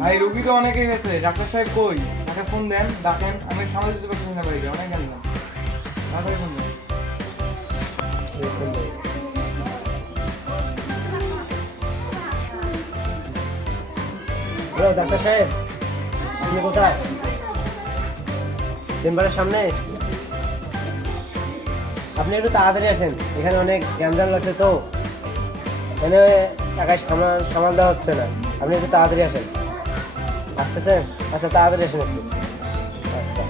ভাই রুগী তো অনেকেই হয়েছে, ডাক্তার সাহেব কই? তাকে ফোন দেন, ডাকেন, আমি সামাল দিতে পারছি না ভাইকে, অনেক গেল না। তাড়াতাড়ি ফোন দেন। হ্যালো ডাক্তার সাহেব, আপনি কোথায়? চেম্বারের সামনে। আপনি একটু তাড়াতাড়ি আসেন, এখানে অনেক গ্যাঞ্জাম লাগছে তো, এখানে টাকায় সামাল দেওয়া হচ্ছে না। আপনি একটু তাড়াতাড়ি আসেন। আসতেছেন? আচ্ছা তাড়াতাড়ি আসেন একটু। আচ্ছা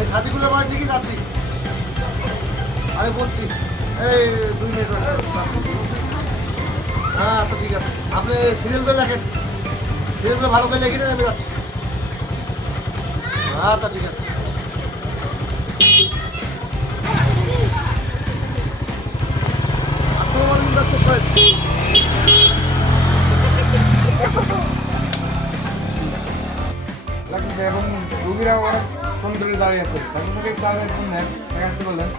এই সাথীগুলো বাড়ির দিকে যাচ্ছি, আমি বলছি এই 2 মিনিট যাচ্ছি। হ্যাঁ আচ্ছা ঠিক আছে, আপনি সিরিয়ালগুলো দেখেন, সিরিয়ালগুলো ভালো করে লেগে নেন, আমি যাচ্ছি। আচ্ছা ঠিক আছে। আসসালামু আলাইকুম ডাক্তার সাহেব। ডাক্তার সাহেব, এখন রুগীরা অনেক ফোন করে দাঁড়িয়ে আছে, ডাক্তার সাহেব তাড়াতাড়ি ফোন দেন, এখানে বললেন।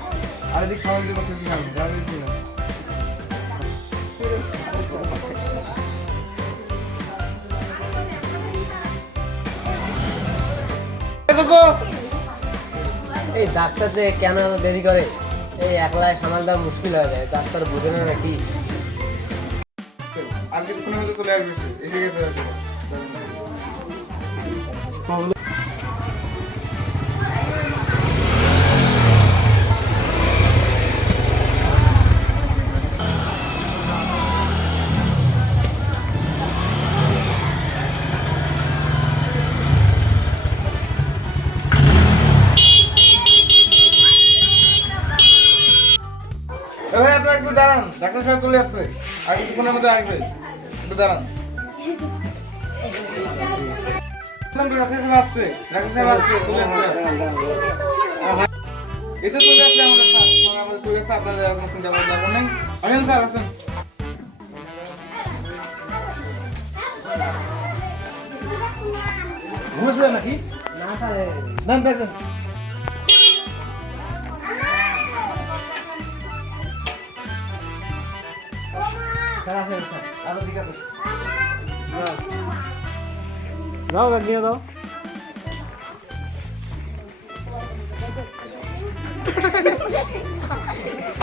আর এদিক সামাল দিতে পারতেছি না আমি, তাড়াতাড়ি ফোন দেন। এই ডাক্তার যে কেন এত দেরি করে? এই একলায় সামাল দেওয়া মুশকিল হয়ে যায়, ডাক্তার বুঝে না নাকি? আর কিছুক্ষণের মধ্যে চলে আসবে, এসে গেছে হয়তো। ভাই আপনার একটু দাঁড়ান, ডাক্তার সাহেব চলে আসছে, আর কিছুক্ষণের মধ্যে আসবে, একটু দাঁড়ান। ডাক্তার সাহেব আসছে, ডাক্তার সাহেব আসছে, চলে আসছে। এতে চলে আসছে আমাদের স্যার, আমাদের চলে আসছে, আপনাদের আর কোনো চিন্তা করার দরকার নেই। আসেন স্যার, আসেন। ঘুমেছিলেন নাকি? না স্যার, দেন দেখেন। স্যার আসেন স্যার। আচ্ছা ঠিক আছে। দাও ব্যাগ নিয়ে দাও।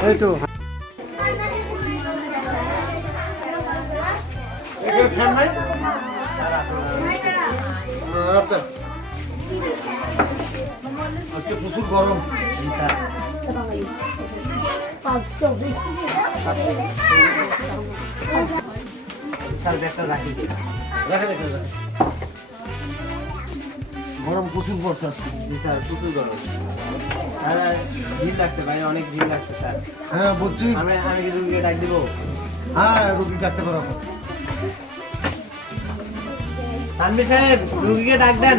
এই তো আচ্ছা আজকে প্রচুর গরম। স্যার ব্যাগটা রাখি। রাখে রাখে রাখে। গরম প্রচুর পড়ছে আজকে। জি স্যার, প্রচুর গরম। স্যার ভিড় লাগছে ভাই, অনেক ভিড় লাগছে স্যার। হ্যাঁ বলছি। আমি কি রুগীকে ডাক দিব? হ্যাঁ রুগী ডাকতে পারো। তানভীর সাহেব, রুগীকে ডাক দেন।